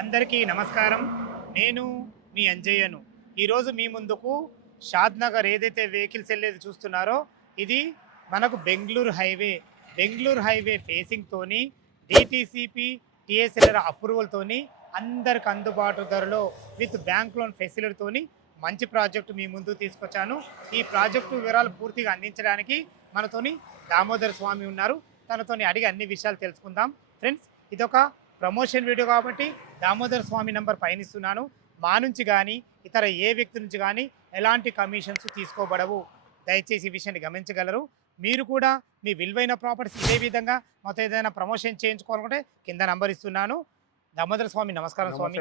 అందరికీ నమస్కారం. నేను మీ అంజయ్యను. ఈరోజు మీ ముందుకు షాద్ నగర్ ఏదైతే వెహికల్స్ వెళ్ళేది చూస్తున్నారో ఇది మనకు బెంగళూరు హైవే ఫేసింగ్తోని డిటిసిపి టిఎస్ఎల్ఆర్ అప్రూవల్తోని అందరికి అందుబాటు ధరలో విత్ బ్యాంక్ లోన్ ఫెసిలిటీతోని మంచి ప్రాజెక్టు మీ ముందు తీసుకొచ్చాను. ఈ ప్రాజెక్టు వివరాలు పూర్తిగా అందించడానికి మనతోని దామోదర్ స్వామి ఉన్నారు. తనతోని అడిగి అన్ని విషయాలు తెలుసుకుందాం. ఫ్రెండ్స్, ఇదొక ప్రమోషన్ వీడియో కాబట్టి దామోదర్ స్వామి నంబర్ పయనిస్తున్నాను. మా నుంచి కానీ ఇతర ఏ వ్యక్తి నుంచి కానీ ఎలాంటి కమిషన్స్ తీసుకోబడవు. దయచేసి ఈ విషయాన్ని గమనించగలరు. మీరు కూడా మీ విలువైన ప్రాపర్టీస్ ఇదే విధంగా మొత్తం ఏదైనా ప్రమోషన్ చేయించుకోవాలనుకుంటే కింద నంబర్ ఇస్తున్నాను. దామోదర్ స్వామి నమస్కారం. స్వామి,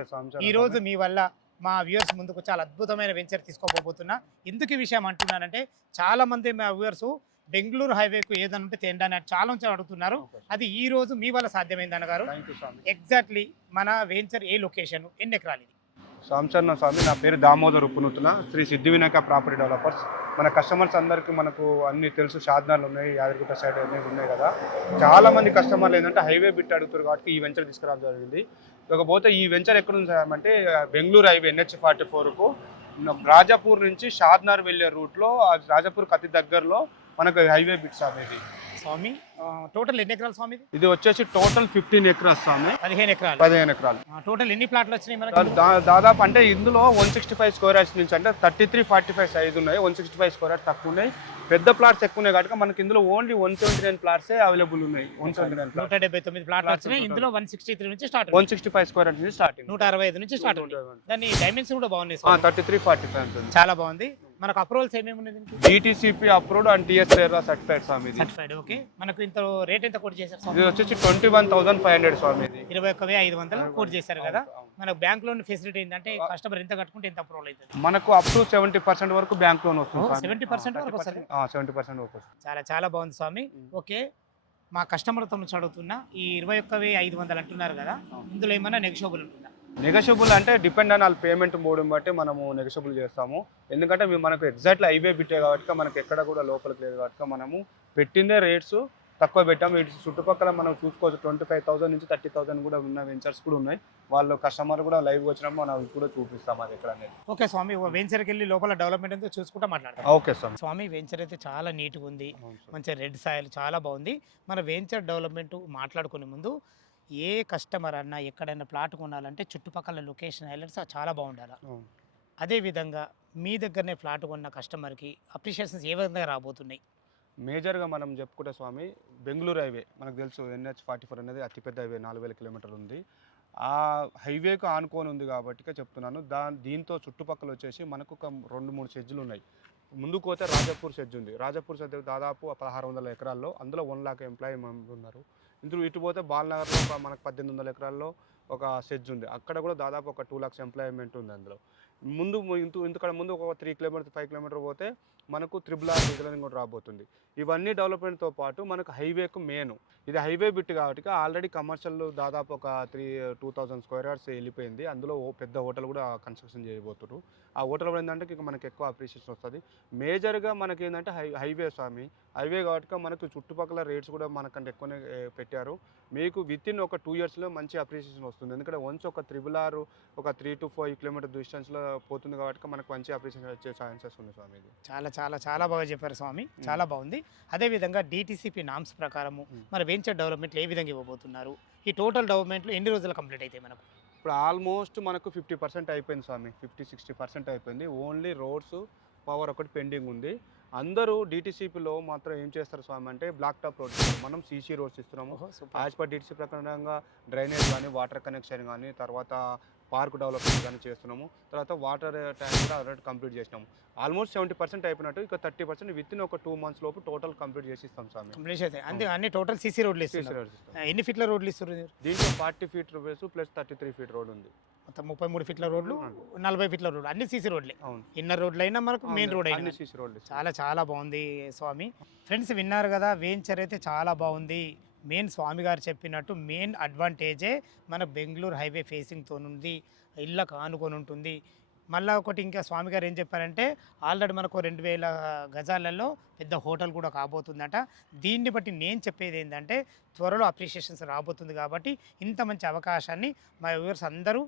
ఈరోజు మీ వల్ల మా వ్యూవర్స్ ముందుకు చాలా అద్భుతమైన వెంచర్ తీసుకోబోతున్నా. ఎందుకు ఈ విషయం అంటున్నానంటే చాలామంది మా వ్యూవర్స్ బెంగళూరు హైవేకు ఏదైనా ఉంటే తేండి చాలా నుంచి అడుగుతున్నారు. అది ఈ రోజు మీ వల్ల సాధ్యమైంది అన్నగారు. ఎగ్జాక్ట్లీ మన వెంచర్ ఏ లొకేషన్, ఎన్ని ఎకరాలు ఇది? సాంసన్న స్వామి, నా పేరు దామోదర్ ఉప్పునుతుల, శ్రీ సిద్ధి వినాయక ప్రాపర్టీ డెవలపర్స్. మన కస్టమర్స్ అందరికీ మనకు అన్ని తెలుసు, షాద్నాలు ఉన్నాయి, యాదగిరిగుట్ట సైడ్ అన్నీ ఉన్నాయి కదా. చాలా మంది కస్టమర్లు ఏంటంటే హైవే బిట్ అడుగుతారు కాబట్టి ఈ వెంచర్ తీసుకురావడం జరిగింది. ఇకపోతే ఈ వెంచర్ ఎక్కడ ఉంది అంటే బెంగళూరు హైవే NH44కు రాజాపూర్ నుంచి షాద్నార్ వెళ్ళే రూట్లో, రాజాపూర్కి అతి దగ్గరలో మనకు హైవే బిట్స్ అనేది. స్వామి, టోటల్ ఎన్ని ఎకరాలు స్వామి? ఇది వచ్చేసి టోటల్ 15 ఎకరాలు స్వామి. 15 ఎకరాలు. టోటల్ ఎన్ని ప్లాట్లు వచ్చినాయి మనకి? దాదాపు అంటే ఇందులో 165 స్క్వేర్ యార్డ్స్ నుంచి అంటే 33-45 సైజ్ ఉన్నాయి. 165 స్క్వేర్ యార్డ్స్ తక్కువ ఉన్నాయి. పెద్ద ప్లాట్స్ ఎక్కువ ఉన్నాయి కాబట్టి మనకి ఇందులో ఓన్లీ 179 ప్లాట్సే అవైలబుల్ ఉన్నాయి. 179 ప్లాట్లు వచ్చినాయి. ఇందులో 163 నుంచి స్టార్ట్, 165 స్క్వేర్ యార్డ్స్ నుంచి స్టార్టింగ్, 165 నుంచి స్టార్ట్. దాని డైమెన్షన్ కూడా బాగున్నాయి. 33-45 చాలా బాగుంది. మనకు అప్రూవల్స్ ఏమేమి ఉన్నాయి? DTCP approved and TSLR certified స్వామి. సర్టిఫైడ్. ఓకే. మనకు ఇంత రేట్ ఎంత కోట్ చేశారు? ఇది వచ్చేసి 21,500 స్వామి. ఇది 21,500 కోట్ చేశారు కదా. మనకు బ్యాంక్ లోన్ ఫెసిలిటీ ఏంటంటే కస్టమర్ ఎంత కట్టుకుంటే ఎంత అప్రూవల్ అవుతుంది? మనకు అప్ టు 70% వరకు బ్యాంక్ లోన్ వస్తుంది. 70% వరకు వస్తుంది. 70% వరకు వస్తుంది. చాలా చాలా బాగుంది స్వామి. ఓకే, మా కస్టమర్తో నుంచి అడుగుతున్నా, ఈ 21,500 అంటున్నారు కదా, ఇందులో ఏమైనా నెగోషియబుల్ ఉంటుందా? నెగోషియబుల్ అంటే డిపెండ్ ఆన్ వాళ్ళ పేమెంట్ మోడ్ని బట్టి మనము నెగోషియబుల్ చేస్తాము. ఎందుకంటే మనకు ఎగ్జాక్ట్లీ హైవే బిట్టే కాబట్టి మనకు ఎక్కడ కూడా లోపలికి లేదు కాబట్టి మనము పెట్టిందే రేట్స్ తక్కువ పెట్టాము. ఇటు చుట్టుపక్కల మనం చూసుకోవచ్చు 25,000 నుంచి 30,000 కూడా ఉన్న వెంచర్స్ కూడా ఉన్నాయి. వాళ్ళు కస్టమర్ కూడా లైవ్గా వచ్చినప్పుడు మనం కూడా చూపిస్తాం అది ఎక్కడ అనేది. ఓకే స్వామి, వెంచర్కి వెళ్ళి లోపల డెవలప్మెంట్ అంతా చూసుకుంటా మాట్లాడతాం. ఓకే స్వామి. స్వామి, వెంచర్ అయితే చాలా నీట్గా ఉంది, మంచిగా రెడ్ సాయిల్ చాలా బాగుంది. మన వెంచర్ డెవలప్మెంట్ మాట్లాడుకునే ముందు ఏ కస్టమర్ అన్నా ఎక్కడైనా ప్లాట్ కొనాలంటే చుట్టుపక్కల లొకేషన్ హైలైట్స్ చాలా బాగుండాలి. అదేవిధంగా మీ దగ్గరనే ఫ్లాట్ కొన్న కస్టమర్కి అప్రిషియేషన్స్ ఏ విధంగా రాబోతున్నాయి? మేజర్గా మనం చెప్పుకుంటే స్వామి, బెంగళూరు హైవే మనకు తెలుసు, NH44 అనేది అతిపెద్ద హైవే, 4,000 కిలోమీటర్లు ఉంది. ఆ హైవేకు ఆనుకొని ఉంది కాబట్టి చెప్తున్నాను. దీంతో చుట్టుపక్కల వచ్చేసి మనకు ఒక 2-3 సెడ్జులు ఉన్నాయి. ముందుకు పోతే రాజాపూర్ సెడ్జ్ ఉంది. రాజాపూర్ సెడ్జ్ దాదాపు 1,600 ఎకరాల్లో, అందులో 1 లాక్ ఎంప్లాయీ ఉన్నారు. ఇందులో ఇటు పోతే బాలనగర్లో మనకు 1,800 ఎకరాల్లో ఒక సెడ్జ్ ఉంది. అక్కడ కూడా దాదాపు ఒక 2 lakhs ఎంప్లాయ్మెంట్ ఉంది. అందులో ఇంతకడ ముందు ఒక 3 కిలోమీటర్ 5 కిలోమీటర్ పోతే మనకు RRR విజిలెన్స్ కూడా రాబోతుంది. ఇవన్నీ డెవలప్మెంట్తో పాటు మనకు హైవేకు మెయిన్ ఇది హైవే బిట్ కాబట్టి ఆల్రెడీ కమర్షియల్ దాదాపు ఒక 2,000 స్క్వేర్ యార్డ్స్ వెళ్ళిపోయింది. అందులో పెద్ద హోటల్ కూడా కన్స్ట్రక్షన్ చేయబోతున్నారు. ఆ హోటల్ కూడా ఏంటంటే ఇక మనకి ఎక్కువ అప్రిషియేషన్ వస్తుంది. మేజర్గా మనకి ఏంటంటే హైవే స్వామి, హైవే కాబట్టి మనకు చుట్టుపక్కల రేట్స్ కూడా మనకంటే ఎక్కువనే పెట్టారు. మీకు వితిన్ ఒక 2 yearsలో మంచి అప్రిషియేషన్ వస్తుంది. ఎందుకంటే వన్స్ ఒక RRR ఒక 3 to 5 కిలోమీటర్ డిస్టెన్స్లో పోతుంది కాబట్టి మనకు మంచి అప్రిషియేషన్ వచ్చే ఛాన్సెస్ ఉంది స్వామి. ఇది చాలా చాలా చాలా బాగా చెప్పారు స్వామి, చాలా బాగుంది. అదేవిధంగా డిటిసిపి నామ్స్ ప్రకారము మన వెంచర్ డెవలప్మెంట్లు ఏ విధంగా ఇవ్వబోతున్నారు? ఈ టోటల్ డెవలప్మెంట్లు ఎన్ని రోజులు కంప్లీట్ అవుతాయి మనకు? ఇప్పుడు ఆల్మోస్ట్ మనకు 50% అయిపోయింది స్వామి, 50-60% అయిపోయింది. ఓన్లీ రోడ్స్, పవర్ ఒకటి పెండింగ్ ఉంది. అందరూ డిటిసిపిలో మాత్రం ఏం చేస్తారు స్వామి అంటే బ్లాక్ టాప్ రోడ్స్, మనం సీసీ రోడ్స్ ఇస్తున్నాము. యాజ్ పర్ డిటిసి ప్రకారంగా డ్రైనేజ్ కానీ, వాటర్ కనెక్షన్ కానీ, తర్వాత పార్క్ డెవలప్మెంట్ కానీ చేస్తున్నాము. తర్వాత వాటర్ ట్యాంక్ కూడా ఆల్రెడీ కంప్లీట్ చేసినాము. ఆల్మోస్ట్ 70% అయిపోయినట్టు. ఇక 30% విత్ ఇన్ ఒక 2 months లోపు టోటల్ కంప్లీట్ చేసి ఇస్తాం స్వామి. కంప్లీట్ అయితే అంతే. అన్ని టోటల్ సీసీ రోడ్లు ఇస్తారు. ఎన్ని ఫీట్ల రోడ్లు ఇస్తారు దీంట్లో? 40 feet వేస్ ప్లస్ 33 feet రోడ్ ఉంది. మొత్తం 33 ఫీట్ల రోడ్లు, 40 ఫీట్ల రోడ్లు, అన్ని సీసీ రోడ్లే. ఇన్నర్ రోడ్లు అయినా మనకు మెయిన్ రోడ్ అయినా సీసీ రోడ్లు. చాలా చాలా బాగుంది స్వామి. ఫ్రెండ్స్, విన్నారు కదా, వెంచర్ అయితే చాలా బాగుంది. మెయిన్ స్వామి గారు చెప్పినట్టు మెయిన్ అడ్వాంటేజే మన బెంగళూరు హైవే ఫేసింగ్తో ఉంది, ఇళ్ళకు ఆనుకొని ఉంటుంది. మళ్ళీ ఒకటి ఇంకా స్వామి గారు ఏం చెప్పారంటే ఆల్రెడీ మనకు 2000 గజాలలో పెద్ద హోటల్ కూడా కాబోతుందట. దీన్ని బట్టి నేను చెప్పేది ఏంటంటే త్వరలో అప్రిషియేషన్స్ రాబోతుంది కాబట్టి ఇంత మంచి అవకాశాన్ని మా వ్యూవర్స్ అందరూ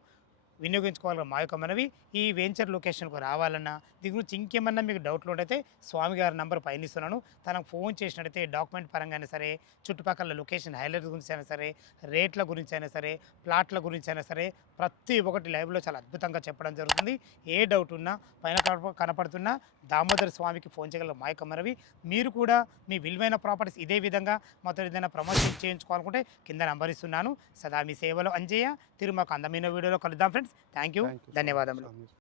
వినియోగించుకోవాలి మా యొక్క మనవి. ఈ వెంచర్ లొకేషన్కు రావాలన్నా దీని గురించి ఇంకేమన్నా మీకు డౌట్లు ఉంటే స్వామి గారి నంబర్ పైన ఇస్తున్నాను. తనకు ఫోన్ చేసినట్టయితే డాక్యుమెంట్ పరంగా అయినా సరే, చుట్టుపక్కల లొకేషన్ హైలైట్స్ గురించి అయినా సరే, రేట్ల గురించి అయినా సరే, ప్లాట్ల గురించి అయినా సరే ప్రతి ఒక్కటి లైవ్లో చాలా అద్భుతంగా చెప్పడం జరుగుతుంది. ఏ డౌట్ ఉన్నా పైన కనపడుతున్న దామోదర్ స్వామికి ఫోన్ చేయగల మా యొక్క మనవి. మీరు కూడా మీ విలువైన ప్రాపర్టీస్ ఇదే విధంగా మాతో ఏదైనా ప్రమోషన్ చేయించుకోవాలనుకుంటే కింద నంబర్ ఇస్తున్నాను. సదా మీ సేవలో అంజయ్య. తిరుమలకు అందమైన వీడియోలో కలుద్దాం ఫ్రెండ్స్. థ్యాంక్ యూ, ధన్యవాదములు. స్వామి.